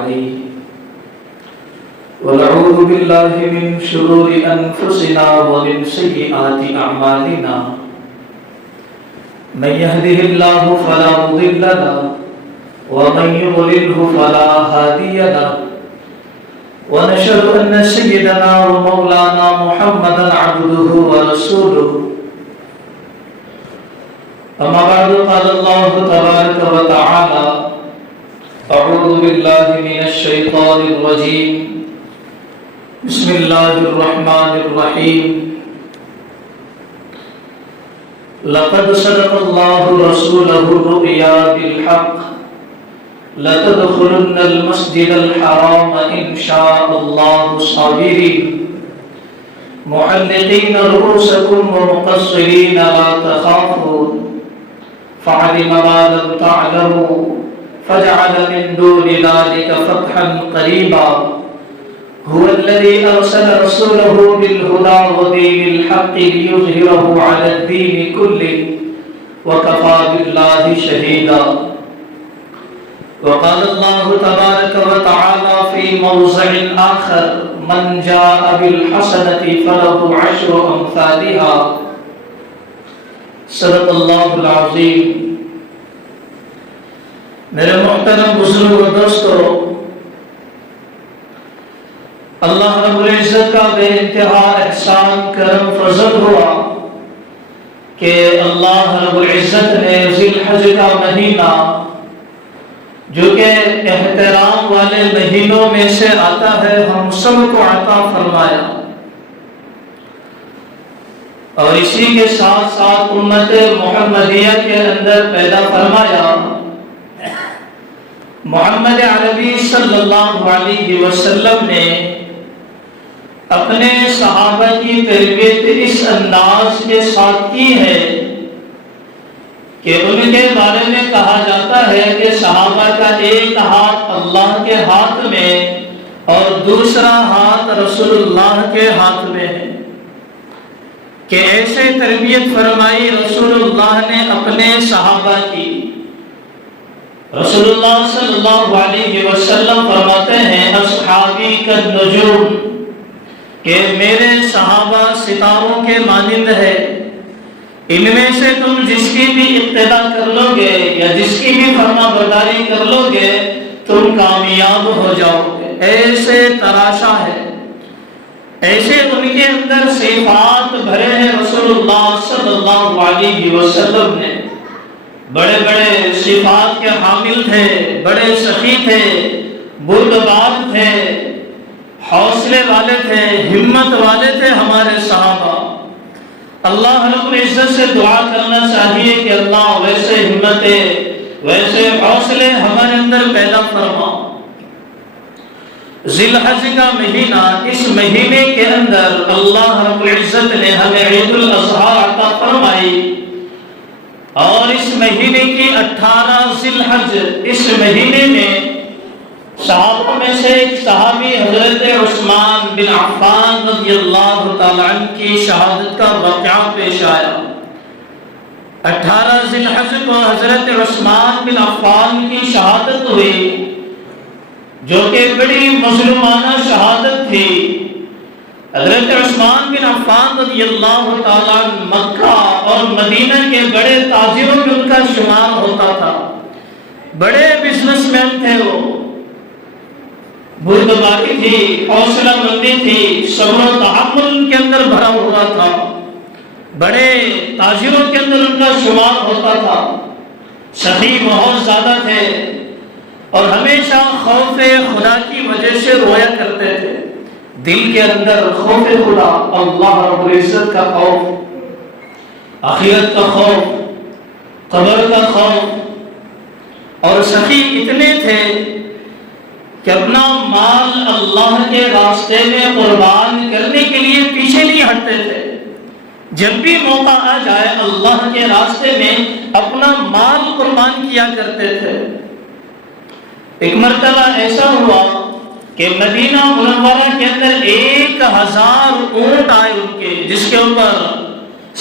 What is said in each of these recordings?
عليه ونعوذ بالله من شرور أنفسنا ومن سيئات أعمالنا من يهده الله فلا مضل له ومن يضلله فلا هادي له ونشهد أن سيدنا ومولانا محمدا عبده ورسوله أما بعد قال الله تبارك وتعالى أعوذ بالله من الشيطان الرجيم بسم الله الرحمن الرحيم لقد صدق الله رسوله الرؤيا بالحق لتدخلن المسجد الحرام إن شاء الله صابرين محلقين رؤوسكم ومقصرين لا تخافون فعلم ما لم تعلموا فجعل من دون ذلك فتحا قريبا هو الذي أرسل رسوله بالهدى ودين الحق ليظهره على الدين كله وكفى بالله شهيدا وقال الله تبارك وتعالى في موضع آخر من جاء بالحسنة فله عشر أمثالها صدق اللہ العظیم۔ میرے محترم بزرگ و دوستو، اللہ رب العزت کا بے انتہا احسان کرم فضل ہوا کہ اللہ رب العزت نے ذی الحج کا مہینہ جو کہ احترام والے مہینوں میں سے آتا ہے ہم سب کو عطا فرمایا، اور اسی کے ساتھ ساتھ امت محمدیہ کے اندر پیدا فرمایا۔ محمد عربی صلی اللہ علیہ وسلم نے اپنے صحابہ کی تربیت اس انداز کے ساتھ کی ہے کہ ان کے بارے میں کہا جاتا ہے کہ صحابہ کا ایک ہاتھ اللہ کے ہاتھ میں اور دوسرا ہاتھ رسول اللہ کے ہاتھ میں ہے، کہ ایسے تربیت فرمائی رسول اللہ نے اپنے صحابہ کی۔ رسول اللہ صلی اللہ علیہ وسلم فرماتے ہیں اصحابی کالنجوم، کہ میرے صحابہ ستاروں کے مانند ہے، ان میں سے تم جس کی بھی اقتدا کر لو گے یا جس کی بھی فرما برداری کر لو گے تم کامیاب ہو جاؤ گے۔ ایسے تراشا ہے، ایسے ان کے اندر صفات بھرے ہیں رسول اللہ صلی اللہ علیہ وسلم نے۔ بڑے بڑے صفات کے حامل تھے، بڑے سخی تھے، بردبار تھے، حوصلے والے تھے، ہمت والے تھے ہمارے صحابہ۔ اللہ رب العزت سے دعا کرنا چاہیے کہ اللہ ویسے ہمتیں، ویسے حوصلے ہمارے اندر پیدا فرما۔ ذی الحج کا مہینہ، اس مہینے کے اندر اللہ رب العزت نے ہمیں عید الاضحیٰ عطا فرمائی، اور اس مہینے کی 18 ذی الحج، اس مہینے میں صحابوں میں سے ایک صحابی حضرت عثمان بن عفان رضی اللہ تعالیٰ عنہ کی شہادت کا واقعہ پیش آیا۔ 18 ذی الحج کو حضرت عثمان بن عفان کی شہادت ہوئی، جو کہ بڑی مظلومانہ شہادت تھی۔ حضرت عثمان بن عفان رضی اللہ تعالیٰ عنہ مکہ اور مدینہ کے بڑے تاجروں میں ان کا شمار ہوتا تھا، بڑے بزنس مین تھے وہ، بردباری تھی، حوصلہ مندی تھی، صبر و تحمل ان کے اندر بھرا ہوا تھا، بڑے تاجروں کے اندر ان کا شمار ہوتا تھا، سخی بہت زیادہ تھے، اور ہمیشہ خوف خدا کی وجہ سے رویا کرتے تھے۔ دل کے اندر خوف خدا، اللہ رب العزت کا خوف، آخرت کا خوف، قبر کا خوف، اور سخی اتنے تھے کہ اپنا مال اللہ کے راستے میں قربان کرنے کے لیے پیچھے نہیں ہٹتے تھے۔ جب بھی موقع آ جائے اللہ کے راستے میں اپنا مال قربان کیا کرتے تھے۔ ایک مرتبہ ایسا ہوا کہ مدینہ منورہ کے اندر 1000 اونٹ آئے ان کے، جس کے اوپر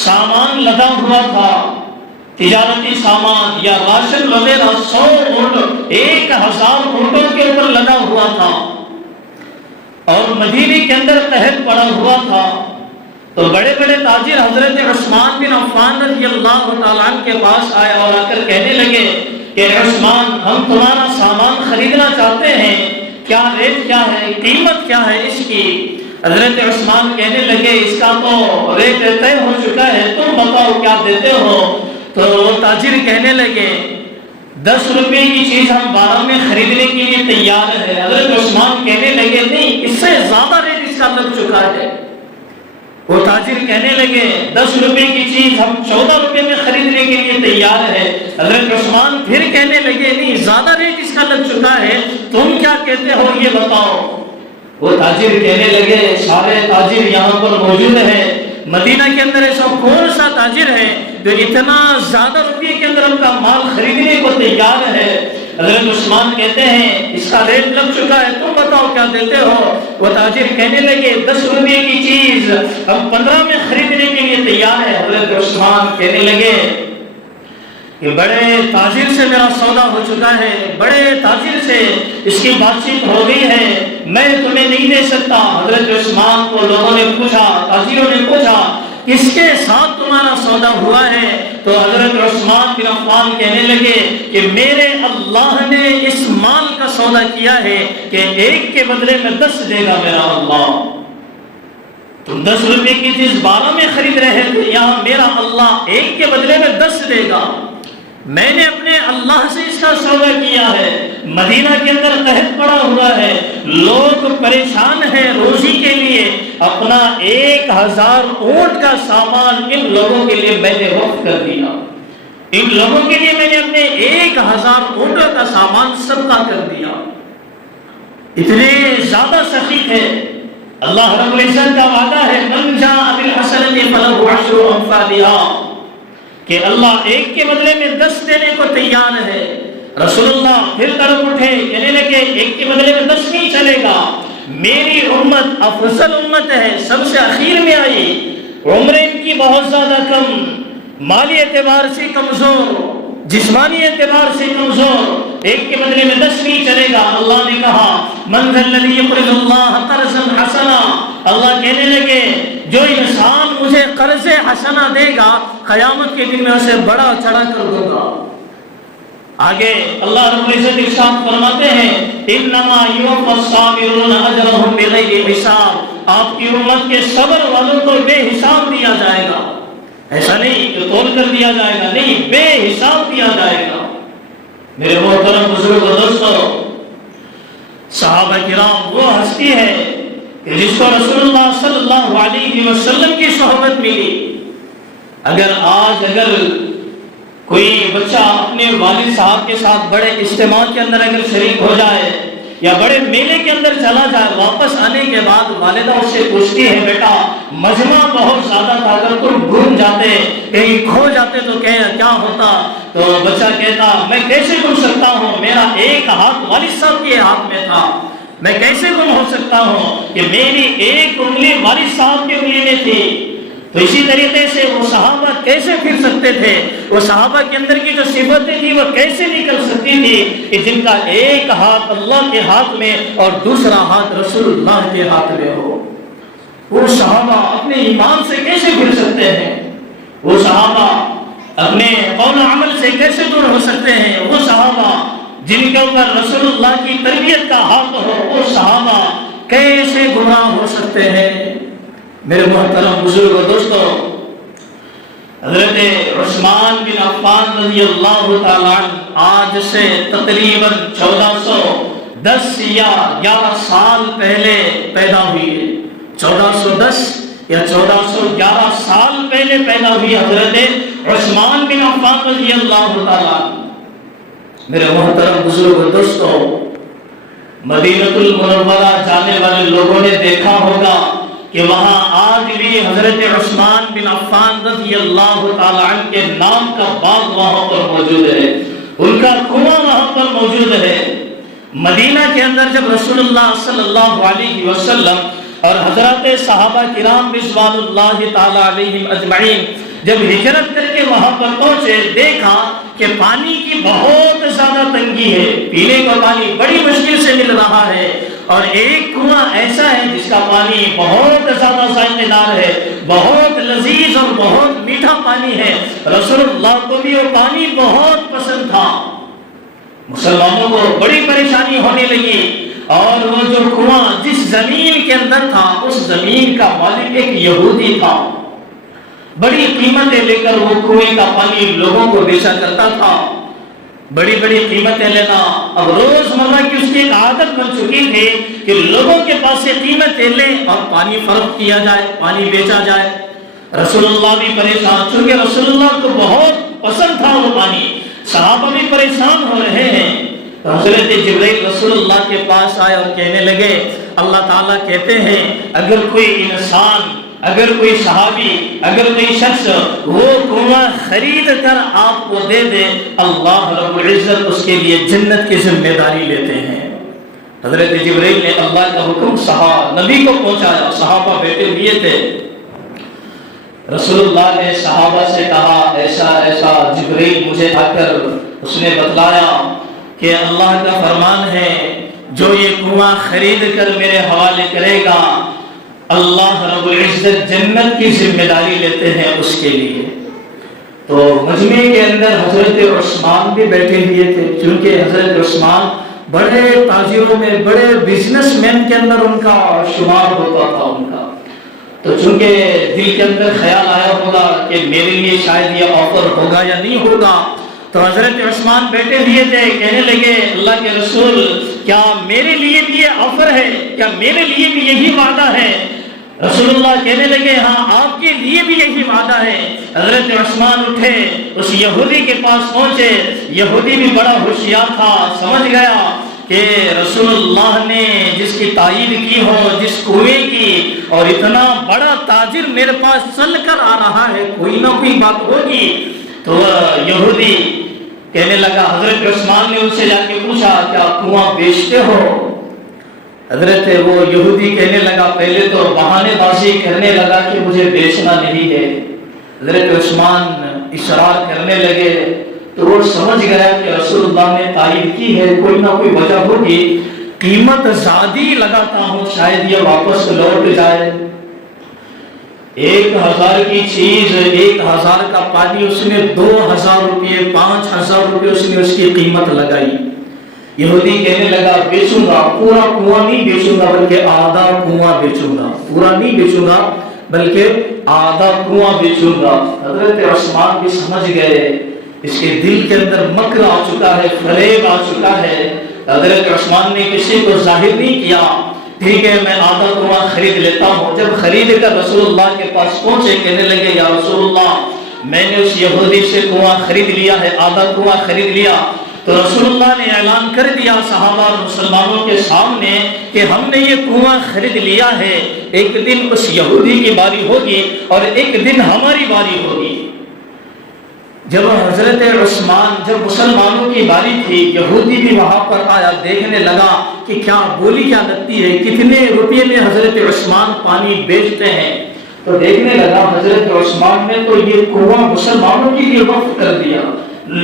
سامان لدا ہوا تھا، تجارتی سامان یا راشن وغیرہ 100 اونٹ 1000 اونٹوں کے اوپر لدا ہوا تھا اور مدینے کے اندر قحط پڑا ہوا تھا، تو بڑے بڑے تاجر حضرت عثمان بن عفان رضی اللہ تعالیٰ عنہ کے پاس آئے اور آ کر کہنے لگے کہ عثمان، ہم تمہارا سامان خریدنا چاہتے ہیں، کیا ریٹ کیا ہے، قیمت کیا ہے اس کی؟ حضرت عثمان کہنے لگے اس کا تو ریٹ طے ہو چکا ہے، تم بتاؤ کیا دیتے ہو؟ تو وہ تاجر کہنے لگے 10 روپے کی چیز ہم 12 میں خریدنے کے لیے تیار ہے۔ حضرت عثمان کہنے لگے نہیں، اس سے زیادہ ریٹ اس کا لگ چکا ہے۔ وہ تاجر کہنے لگے 10 روپے کی چیز ہم 14 روپے میں خریدنے کے لیے تیار ہے۔ حضرت عثمان پھر کہنے لگے نہیں، زیادہ ریٹ اس کا لگ چکا ہے، تم کیا کہتے ہو یہ بتاؤ؟ وہ تاجر کہنے لگے سارے تاجر یہاں پر موجود ہیں، مدینہ کے اندر ایسا کون سا تاجر ہے جو اتنا زیادہ روپے کے اندر ان کا مال خریدنے کو تیار ہے؟ حضرت عثمان کہتے ہیں اس کا ریٹ لگ چکا ہے، تم بتاؤ کیا دیتے ہو؟ وہ تاجر کہنے لگے 10 روپے کی چیز ہم 15 میں خریدنے کے لیے تیار ہے۔ حضرت عثمان کہنے لگے کہ بڑے تاجر سے میرا سودا ہو چکا ہے، بڑے تاجر سے اس کی بات چیت ہو گئی ہے، میں تمہیں نہیں دے سکتا۔ حضرت عثمان کو لوگوں نے پوچھا، تاجروں نے پوچھا کس کے ساتھ تمہارا سودا ہوا ہے؟ تو حضرت عثمان بن عفان کہنے لگے کہ میرے اللہ نے اس مال کا سودا کیا ہے کہ 1 کے بدلے میں 10 دے گا میرا اللہ۔ تم 10 روپے کی چیز 12 میں خرید رہے تھے، یہاں میرا اللہ 1 کے بدلے میں 10 دے گا۔ میں نے اپنے اللہ سے اس کا سودا کیا ہے۔ مدینہ کے اندر قحط پڑا ہوا ہے، لوگ پریشان ہیں روزی کے لیے، اپنا 1000 اونٹ کا سامان ان لوگوں کے لیے میں نے وقف کر دیا، ان لوگوں کے لیے میں نے اپنے 1000 اونٹوں کا سامان صدقہ کر دیا۔ اتنے زیادہ سخی ہے۔ اللہ رب العزت کا وعدہ ہے من جاء بالحسنۃ فلہ عشر امثالها، کہ اللہ 1 کے بدلے میں 10 دینے کو تیار ہے۔ رسول اللہ پھر طرف اٹھے، کہنے لگے 1 کے بدلے میں 10 نہیں چلے گا، میری امت افضل امت ہے، سب سے اخیر میں آئی، عمر ان کی بہت زیادہ کم، مالی اعتبار سے کمزور، جسمانی اعتبار سے کمزور، 1 کے بدلے میں 10 نہیں چلے گا۔ اللہ نے کہا من ذا الذی یقرض اللہ قرضا حسنا، اللہ کہنے لگے جو انسان مجھے قرض حسنہ دے گا قیامت کے دن میں اسے بڑا چڑھا کر دوں گا۔ آگے اللہ رب العزت ارشاد فرماتے ہیں انما یوفی الصابرون اجرهم بغیر حساب، آپ کی امت کے صبر والوں کو بے حساب دیا جائے گا، ایسا نہیں کہ تول کر دیا جائے گا، نہیں، بے حساب دیا جائے گا۔ میرے محترم بزرگ و دوستو، صحابہ کرام وہ ہستی ہے کہ جس کو رسول اللہ صلی اللہ علیہ وسلم کی صحبت ملی۔ اگر کوئی بچہ اپنے والد صاحب کے ساتھ بڑے اجتماع کے اندر اگر شریک ہو جائے یا بڑے میلے کے اندر چلا جائے، واپس آنے کے بعد والدہ اس سے پوچھتی ہے بیٹا مجمع بہت زیادہ تھا، اگر تم گم جاتے کہیں کھو جاتے تو کیا ہوتا؟ تو بچہ کہتا میں کیسے گم سکتا ہوں، میرا ایک ہاتھ والد صاحب کے ہاتھ میں تھا، میں کیسے گم ہو سکتا ہوں کہ میری ایک انگلی والد صاحب کی انگلی میں تھی۔ تو اسی طریقے سے وہ صحابہ کیسے پھر سکتے تھے، وہ صحابہ کے اندر کی جو صفتیں تھی وہ کیسے نکل سکتی تھی کہ جن کا ایک ہاتھ اللہ کے ہاتھ میں اور دوسرا ہاتھ رسول اللہ کے ہاتھ میں ہو؟ وہ صحابہ اپنے ایمان سے کیسے پھر سکتے ہیں؟ وہ صحابہ اپنے قول و عمل سے کیسے دور ہو سکتے ہیں؟ وہ صحابہ جن کے اوپر رسول اللہ کی تربیت کا ہاتھ ہو، وہ صحابہ کیسے گمراہ ہو سکتے ہیں؟ میرے محترم بزرگ و دوستو، حضرت عثمان بن عفان رضی اللہ تعالیٰ عنہ آج سے تقریباً 1410 یا 11 سال پہلے پیدا ہوئی ہے۔ 1410 یا 1411 سال پہلے پیدا ہوئی حضرت عثمان بن عفان رضی اللہ تعالیٰ عنہ۔ میرے محترم بزرگ و دوستو، مدینہ المنورہ جانے والے لوگوں نے دیکھا ہوگا کہ وہاں آج بھی حضرت عثمان بن عفان رضی اللہ تعالیٰ عنہ کے نام کا باغ وہاں پر موجود ہے، ان کا کنواں وہاں پر موجود ہے۔ مدینہ کے اندر جب رسول اللہ صلی اللہ علیہ وسلم اور حضرات صحابہ کرام رضوان اللہ تعالیٰ علیہم اجمعین جب ہجرت کر کے وہاں پر پہنچے، دیکھا کہ پانی کی بہت زیادہ تنگی ہے، پینے کا پانی بڑی مشکل سے مل رہا ہے، اور ایک کنواں ایسا ہے جس کا پانی بہت زیادہ ذائقہ دار ہے، بہت لذیذ اور بہت میٹھا پانی ہے۔ رسول اللہ کو بھی وہ پانی بہت پسند تھا۔ مسلمانوں کو بڑی پریشانی ہونے لگی، اور وہ جو کنواں جس زمین کے اندر تھا اس زمین کا مالک ایک یہودی تھا، بڑی قیمتیں لے کر وہ کنویں کا پانی لوگوں کو بیچا کرتا تھا، بڑی بڑی قیمتیں لینا اب روزمرہ کی اس کی ایک عادت بن چکی تھی کہ لوگوں کے پاس سے قیمتیں لیں اور پانی فروخت کیا جائے، پانی بیچا جائے۔ رسول اللہ بھی پریشان، چونکہ رسول اللہ کو بہت پسند تھا وہ پانی، صحابہ بھی پریشان ہو رہے ہیں۔ حضرت جبرائیل رسول اللہ کے پاس آئے اور کہنے لگے، اللہ تعالیٰ کہتے ہیں اگر کوئی انسان، اگر کوئی صحابی، اگر کوئی شخص وہ کنواں خرید کر آپ کو دے دے، اللہ رب العزت اس کے لیے جنت کی ذمہ داری لیتے ہیں۔ حضرت جبرائیل نے اللہ کا حکم نبی کو پہنچایا، صحابہ بیٹھے ہوئے تھے۔ رسول اللہ نے صحابہ سے کہا ایسا ایسا، جبرائیل مجھے آ کر اس نے بتلایا کہ اللہ کا فرمان ہے جو یہ کنواں خرید کر میرے حوالے کرے گا اللہ رب العزت جنت کی ذمہ داری لیتے ہیں اس کے لیے۔ تو مجمع کے اندر حضرت عثمان بھی بیٹھے ہوئے تھے، چونکہ حضرت عثمان بڑے تاجروں میں، بڑے بزنس مین کے اندر ان کا شمار ہوتا تھا ان کا۔ تو چونکہ دل کے اندر خیال آیا ہوگا کہ میرے لیے شاید یہ آفر ہوگا یا نہیں ہوگا، تو حضرت عثمان بیٹھے ہوئے تھے، کہنے لگے اللہ کے رسول کیا میرے لیے بھی یہ آفر ہے، کیا میرے لیے بھی یہی وعدہ ہے؟ رسول اللہ کہنے لگے ہاں آپ کے لیے بھی یہی وعدہ ہے۔ حضرت عثمان اٹھے، اس یہودی کے پاس پہنچے، یہودی بھی بڑا ہوشیار تھا، سمجھ گیا کہ رسول اللہ نے جس کی تائید کی ہو، جس کنویں کی، اور اتنا بڑا تاجر میرے پاس چل کر آ رہا ہے، کوئی نہ کوئی بات ہوگی۔ تو یہودی کہنے لگا، حضرت عثمان نے ان سے جا کے پوچھا کیا کنواں بیچتے ہو؟ حضرت وہ یہودی کہنے لگا، پہلے تو بہانے بازی کرنے لگا کہ مجھے بیچنا نہیں ہے۔ حضرت عثمان اصرار کرنے لگے تو وہ سمجھ گیا کہ رسول اللہ نے تائید کی ہے، کوئی نہ کوئی وجہ ہوگی، قیمت زیادہ لگاتا ہوں شاید یہ واپس لوٹ جائے۔ 1000 کی چیز، 1000 کا پانی، اس نے 2000 روپے، 5000 روپے اس نے اس کی قیمت لگائی۔ یہودی کہنے لگا بیچوں گا، پورا کنواں نہیں بیچوں گا بلکہ آدھا کنواں بیچوں گا، پورا نہیں بیچوں گا بلکہ آدھا کنواں بیچوں گا۔ حضرت عثمان بھی سمجھ گئے اس کے دل کے اندر مکر آ چکا ہے، فریب آ چکا ہے۔ حضرت عثمان نے کسی کو ظاہر نہیں کیا، ٹھیک ہے میں آدھا کنواں خرید لیتا ہوں۔ جب خرید کر رسول اللہ کے پاس پہنچے، کہنے لگے یا رسول اللہ میں نے اس یہودی سے کنواں خرید لیا ہے، آدھا کنواں خرید لیا۔ تو رسول اللہ نے اعلان کر دیا صحابہ اور مسلمانوں کے سامنے کہ ہم نے یہ کنواں خرید لیا ہے، ایک دن اس یہودی کی باری ہوگی اور ایک دن ہماری باری ہوگی۔ جب حضرت عثمان، جب مسلمانوں کی باری تھی، یہودی بھی وہاں پر آیا، دیکھنے لگا کہ کیا بولی کیا لگتی ہے، کتنے روپے میں حضرت عثمان پانی بیچتے ہیں۔ تو دیکھنے لگا حضرت عثمان نے تو یہ کنواں مسلمانوں کے لیے وقف کر دیا،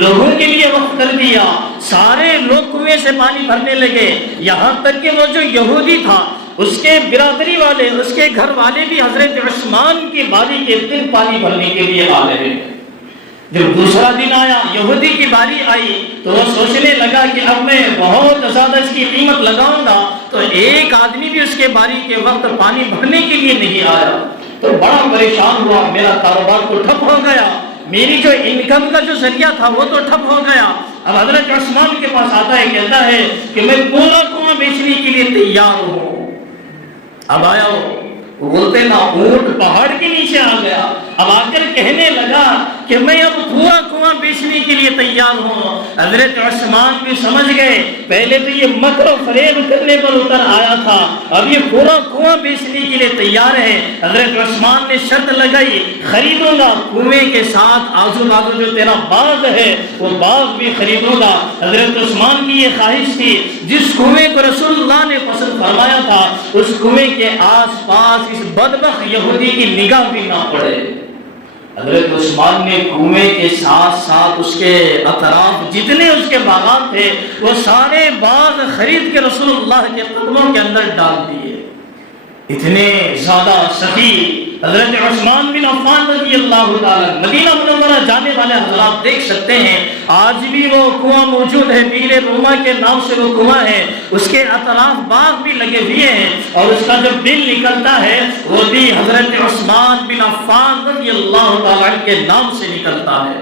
لوگوں کے لیے وقف کر دیا، سارے لوگ کنویں سے پانی بھرنے لگے، یہاں تک کہ وہ جو یہودی تھا اس کے برادری والے، اس کے گھر والے بھی حضرت عثمان کی باری کے دن پانی بھرنے کے لیے آ رہے ہیں۔ جب دوسرا دن آیا، یہودی کی باری آئی، تو وہ سوچنے لگا کہ اب میں بہت زیادہ اس کی قیمت لگاؤں گا تو ایک آدمی بھی اس کے باری کے وقت پانی بھرنے کے لیے نہیں آیا، تو بڑا پریشان ہوا، میرا کاروبار تو ٹھپ ہو گیا، میری جو انکم کا جو ذریعہ تھا وہ تو ٹھپ ہو گیا۔ اب حضرت عثمان کے پاس آتا ہے، کہتا ہے کہ میں پورا کنواں بیچنے کے لیے تیار ہوں۔ اب آیا وہ بولتے نا اونٹ پہاڑ کے نیچے آ گیا، اب آ کر کہنے لگا کہ میں اب پورا کنواں بیچنے کے لیے تیار ہوں۔ حضرت عثمان بھی سمجھ گئے، پہلے تو یہ مکر و فریب کرنے پر اتر آیا تھا، اب یہ پورا کنواں بیچنے کے لیے تیار ہے۔ حضرت عثمان نے شرط لگائی، خریدوں گا کنویں کے ساتھ آزو بازو جو تیرا باغ ہے وہ باغ بھی خریدوں گا۔ حضرت عثمان کی یہ خواہش تھی، جس کنویں کو رسول اللہ نے پسند فرمایا تھا اس کنویں کے آس پاس اس بدبخت یہودی کی نگاہ بھی نہ پڑے۔ حضرت عثمان نے کنویں کے ساتھ ساتھ اس کے اطراف جتنے اس کے باغات تھے وہ سارے باغ خرید کے رسول اللہ کے قدموں کے اندر ڈال دیے. اتنے زیادہ سخی حضرت عثمان بن عفان رضی اللہ تعالیٰ. مدینہ منورہ جانے والے حضرات دیکھ سکتے ہیں آج بھی وہ کنواں موجود ہے، بیر روما کے نام سے وہ کنواں ہے، اس کے اطراف باغ بھی لگے ہوئے ہیں اور اس کا جو بل نکلتا ہے وہ بھی حضرت عثمان بن عفان رضی اللہ تعالیٰ کے نام سے نکلتا ہے.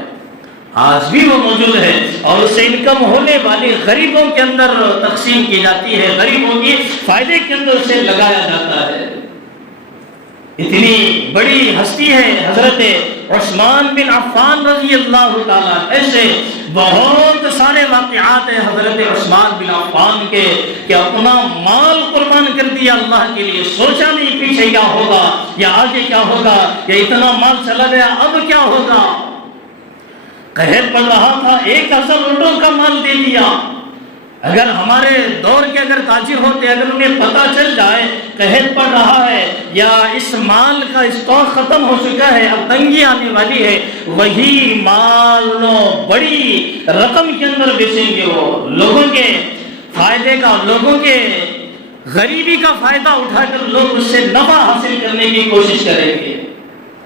آج بھی وہ موجود ہے اور اس سے انکم ہونے والی غریبوں کے اندر تقسیم کی جاتی ہے، غریبوں کی فائدے کے اندر اسے لگایا جاتا ہے. اتنی بڑی ہستی ہے حضرت عثمان بن عفان رضی اللہ تعالیٰ. ایسے بہت سارے واقعات ہیں حضرت عثمان بن عفان کے کہ اپنا مال قربان کر دیا اللہ کے لیے. سوچا نہیں پیچھے کیا ہوگا یا آگے کیا ہوگا، یا اتنا مال چلا گیا اب کیا ہوگا. قحط پڑ رہا تھا، 1000 اونٹوں کا مال دے دیا. اگر ہمارے دور کے اگر تاجر ہوتے، اگر انہیں پتہ چل جائے قحط پڑ رہا ہے یا اس مال کا اسٹاک ختم ہو چکا ہے، اب تنگی آنے والی ہے، وہی مال بڑی رقم کے اندر بیچیں گے. وہ لوگوں کے فائدے کا، لوگوں کے غریبی کا فائدہ اٹھا کر لوگ اس سے نفع حاصل کرنے کی کوشش کریں گے.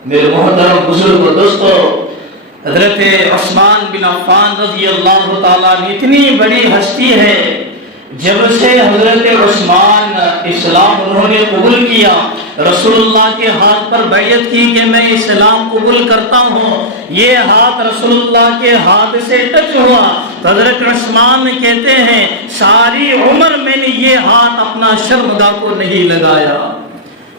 میرے محترم بزرگ دوستو، حضرت عثمان بن عفان رضی اللہ تعالیٰ نے اتنی بڑی ہستی ہے. جب سے حضرت عثمان اسلام انہوں نے قبول کیا، رسول اللہ کے ہاتھ پر بیعت کی کہ میں اسلام قبول کرتا ہوں، یہ ہاتھ رسول اللہ کے ہاتھ سے ٹچ ہوا. حضرت عثمان کہتے ہیں ساری عمر میں نے یہ ہاتھ اپنا شرمگاہ کو نہیں لگایا،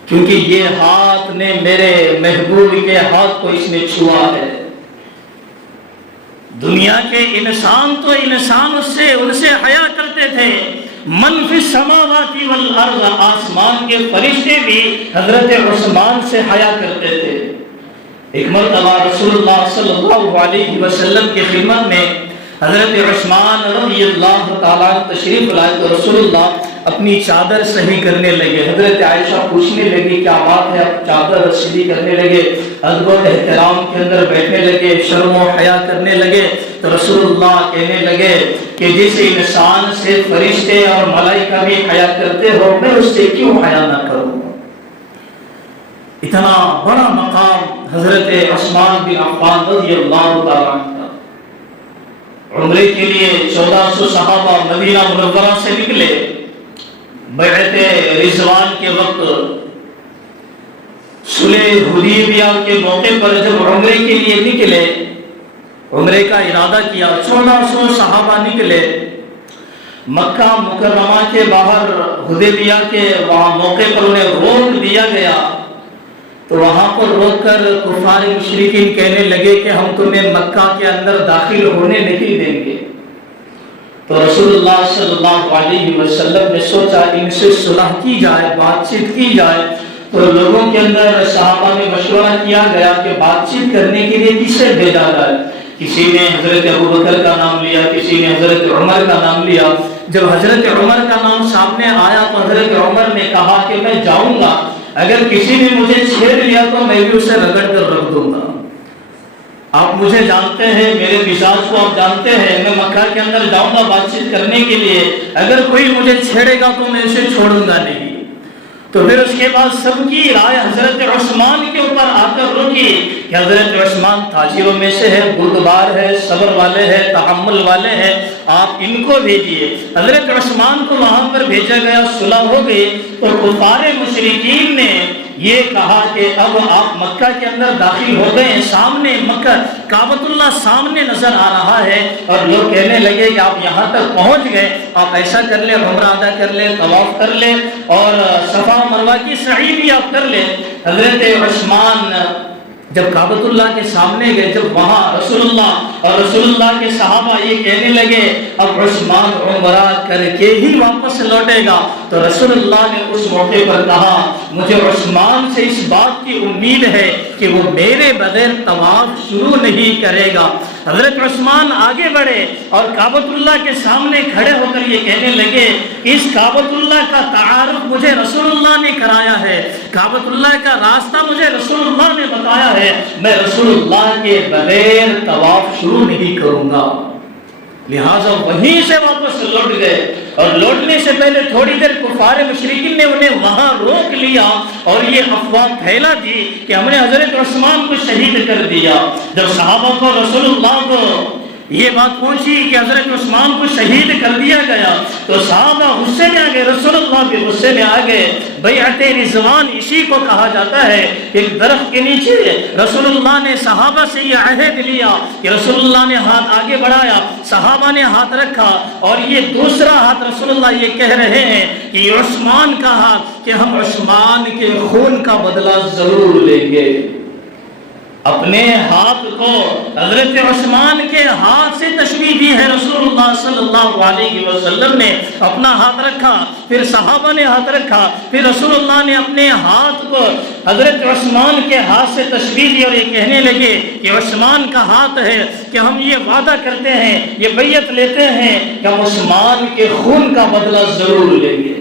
کیونکہ یہ ہاتھ نے میرے محبوب کے ہاتھ کو اس نے چھوا ہے. دنیا کے انسان تو انسان ان سے حیا کرتے تھے. من فی السماوات والارض، آسمان کے فرشتے بھی حضرت عثمان سے حیا کرتے تھے. ایک مرتبہ رسول اللہ صلی اللہ علیہ وسلم کی خدمت میں حضرت عثمان رضی اللہ تعالیٰ تشریف لائے تو رسول اللہ اپنی چادر صحیح کرنے لگے. حضرت عائشہ پوچھنے لگی کیا بات ہے، اب چادر صحیح کرنے لگے، ادب و احترام کے اندر بیٹھنے لگے، شرم و حیا کرنے لگے. تو رسول اللہ کہنے لگے کہ جس انسان سے فرشتے اور ملائکہ بھی حیا کرتے ہو، میں اس سے کیوں حیا نہ کروں. اتنا بڑا مقام حضرت عثمان بن عفان رضی اللہ تعالیٰ عنہ. عمرے کے لیے 1400 صحابہ مدینہ منورہ سے نکلے. بیعت رضوان کے وقت صلح حدیبیہ کے موقع پر جب عمرے کے لیے نکلے، عمرے کا ارادہ کیا، 1400 صحابہ نکلے. مکہ مکرمہ کے باہر حدیبیہ کے وہاں موقع پر انہیں روک دیا گیا. تو وہاں پر روک کر کفار مشرکین کہنے لگے کہ ہم تمہیں مکہ کے اندر داخل ہونے نہیں دیں گے. تو رسول اللہ صلی اللہ علیہ وسلم نے سوچا ان سے صلح کی جائے، بات چیت کی جائے. تو لوگوں کے اندر صحابہ میں مشورہ کیا گیا کہ بات چیت کرنے کے لیے کسے بھیجا جائے. کسی نے حضرت ابوبکر کا نام لیا، کسی نے حضرت عمر کا نام لیا. جب حضرت عمر کا نام سامنے آیا تو حضرت عمر نے کہا کہ میں جاؤں گا، اگر کسی نے مجھے چھیڑ لیا تو میں بھی اسے رگڑ کر رکھ دوں گا. آپ مجھے جانتے ہیں، میرے مزاج کو آپ جانتے ہیں، میں مکہ کے اندر جاؤں گا بات چیت کرنے کے لیے، اگر کوئی مجھے چھیڑے گا تو میں اسے چھوڑوں گا نہیں. تو پھر اس کے بعد سب کی رائے حضرت عثمان کے اوپر آ کر رکی کہ حضرت عثمان تاجروں میں سے ہے، بردبار ہے، صبر والے ہیں، تحمل والے ہیں، آپ ان کو بھیجیے. حضرت عثمان کو وہاں پر بھیجا گیا، صلح ہو گئی. تو کفار مشرکین نے یہ کہا کہ اب آپ مکہ کے اندر داخل ہو گئے ہیں، سامنے مکہ کعبۃ اللہ سامنے نظر آ رہا ہے، اور لوگ کہنے لگے کہ آپ یہاں تک پہنچ گئے، آپ ایسا کر لیں، عمرہ ادا کر لیں، طواف کر لیں، اور صفا مروہ کی سعی بھی آپ کر لیں. حضرت عثمان جب کعبۃ اللہ کے سامنے گئے، جب وہاں رسول اللہ اور رسول اللہ کے صحابہ یہ کہنے لگے اب عثمان عمرہ کر کے ہی واپس لوٹے گا، تو رسول اللہ نے اس موقع پر کہا مجھے عثمان سے اس بات کی امید ہے کہ وہ میرے بغیر طواف شروع نہیں کرے گا. حضرت عثمان آگے بڑھے اور کعبۃ اللہ کے سامنے کھڑے ہو کر یہ کہنے لگے کہ اس کعبۃ اللہ کا تعارف مجھے رسول اللہ نے کرایا ہے، کعبۃ اللہ کا راستہ مجھے رسول اللہ نے بتایا ہے، میں رسول اللہ کے بغیر طواف شروع نہیں کروں گا۔ لہٰذا وہیں سے واپس لوٹ گئے، اور لوٹنے سے پہلے تھوڑی دیر کفار مشرکین نے انہیں وہاں روک لیا اور یہ افواہ پھیلا دی کہ ہم نے حضرت عثمان کو شہید کر دیا۔ جب صحابہ کو رسول اللہ کو یہ بات پہنچی کہ حضرت عثمان کو شہید کر دیا گیا تو صحابہ غصے میں آ گئے، رسول اللہ بھی غصے میں آ گئے۔ بیعت رضوان اسی کو کہا جاتا ہے۔ ایک درخت کے نیچے رسول اللہ نے صحابہ سے یہ عہد لیا کہ رسول اللہ نے ہاتھ آگے بڑھایا، صحابہ نے ہاتھ رکھا، اور یہ دوسرا ہاتھ رسول اللہ یہ کہہ رہے ہیں کہ عثمان کا ہاتھ، کہ ہم عثمان کے خون کا بدلہ ضرور لیں گے۔ اپنے ہاتھ کو حضرت عثمان کے ہاتھ سے تشبیہ دی ہے۔ رسول اللہ صلی اللہ علیہ وسلم نے اپنا ہاتھ رکھا، پھر صحابہ نے ہاتھ رکھا، پھر رسول اللہ نے اپنے ہاتھ کو حضرت عثمان کے ہاتھ سے تشبیہ دی اور یہ کہنے لگے کہ عثمان کا ہاتھ ہے کہ ہم یہ وعدہ کرتے ہیں، یہ بیعت لیتے ہیں کہ ہم عثمان کے خون کا بدلہ ضرور لیں گے۔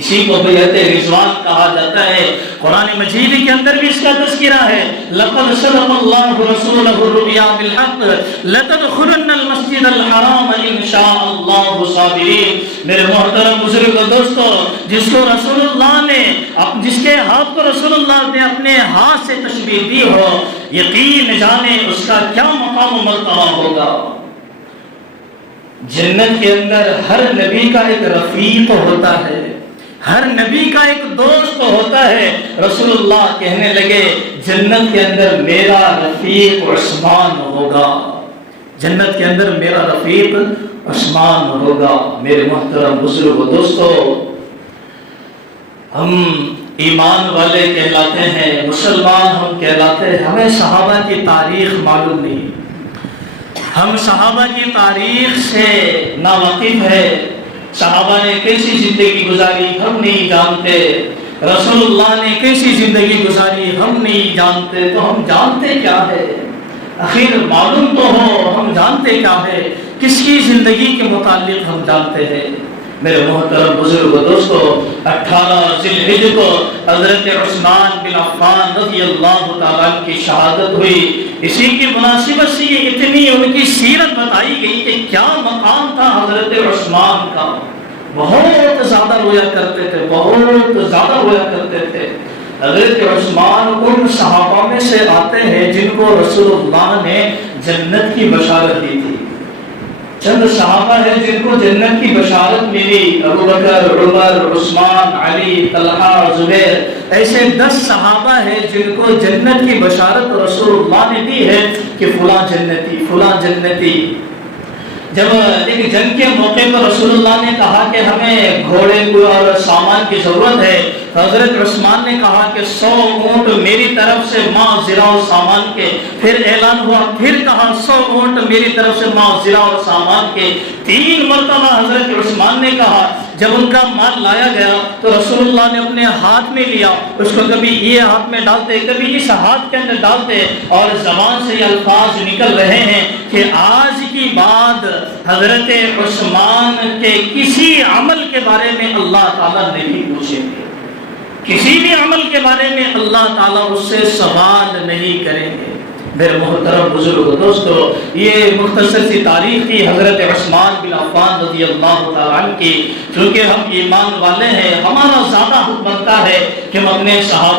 اسی کو بیعت رضوان کہا جاتا ہے۔ قرآن مجید کے اندر بھی اس کا تذکرہ ہے، لَقَدْ صَدَقَ اللَّهُ رَسُولَهُ الرُّؤْيَا بِالْحَقِّ لَتَدْخُلُنَّ الْمَسْجِدَ الْحَرَامَ إِنْ شَاءَ اللَّهُ صَابِرِينَ۔ میرے محترم بزرگ و دوستو، جس کو رسول اللہ نے، جس کے ہاتھ کو رسول اللہ نے اپنے ہاتھ سے تشبیہ دی ہو، یقین جانے اس کا کیا مقام و مرتبہ ہوگا۔ جنت کے اندر ہر نبی کا ایک رفیق ہوتا ہے، ہر نبی کا ایک دوست ہوتا ہے۔ رسول اللہ کہنے لگے جنت کے اندر میرا رفیق عثمان ہوگا، جنت کے اندر میرا رفیق عثمان ہوگا۔ میرے محترم بزرگ و دوستو، ہم ایمان والے کہلاتے ہیں، مسلمان ہم کہلاتے ہیں، ہمیں صحابہ کی تاریخ معلوم نہیں، ہم صحابہ کی تاریخ سے ناواقف ہے۔ صحابہ نے کیسی زندگی گزاری ہم نہیں جانتے، رسول اللہ نے کیسی زندگی گزاری ہم نہیں جانتے، تو ہم جانتے کیا ہے؟ آخر معلوم تو ہو ہم جانتے کیا ہے، کس کی زندگی کے متعلق ہم جانتے ہیں۔ میرے محترم بزرگ و دوستو، 18 ذی الحجہ کو حضرت عثمان بن عفان رضی اللہ تعالیٰ عنہ کی شہادت ہوئی۔ اسی کی مناسبت سے یہ اتنی ان کی سیرت بتائی گئی کہ کیا مقام تھا حضرت عثمان کا۔ بہت زیادہ رویا کرتے تھے، بہت زیادہ رویا کرتے تھے۔ حضرت عثمان ان صحابہ میں سے آتے ہیں جن کو رسول اللہ نے جنت کی بشارت دی تھی۔ چند صحابہ ہیں جن کو جنت کی بشارت ملی، ابو بکر، عمر، عثمان، علی، طلحہ، زبیر، ایسے 10 صحابہ ہیں جن کو جنت کی بشارت رسول اللہ نے دی ہے کہ فلاں جنتی، فلاں جنتی۔ جب ایک جنگ کے موقع پر رسول اللہ نے کہا کہ ہمیں گھوڑے اور سامان کی ضرورت ہے، حضرت عثمان نے کہا کہ 100 اونٹ میری طرف سے ماں زرع و سامان کے، پھر اعلان ہوا، پھر کہا 100 اونٹ میری طرف سے ماں زرع و سامان کے۔ 3 مرتبہ حضرت عثمان نے کہا۔ جب ان کا مال لایا گیا تو رسول اللہ نے اپنے ہاتھ میں لیا، اس کو کبھی یہ ہاتھ میں ڈالتے، کبھی اس ہاتھ کے اندر ڈالتے، اور زبان سے یہ الفاظ نکل رہے ہیں کہ آج کی بعد حضرت عثمان کے کسی عمل کے بارے میں اللہ تعالیٰ نہیں پوچھیں گے، کسی بھی عمل کے بارے میں اللہ تعالیٰ اس سے سوال نہیں کریں گے۔ میرے محترم بزرگ دوستو، یہ مختصر سی تاریخ تھی حضرت عثمان بن عفان رضی اللہ تعالیٰ عنہ کی۔ چونکہ ہم ایمان والے ہیں، ہمارا زیادہ حق بنتا ہے کہ ہم اپنے صحابہ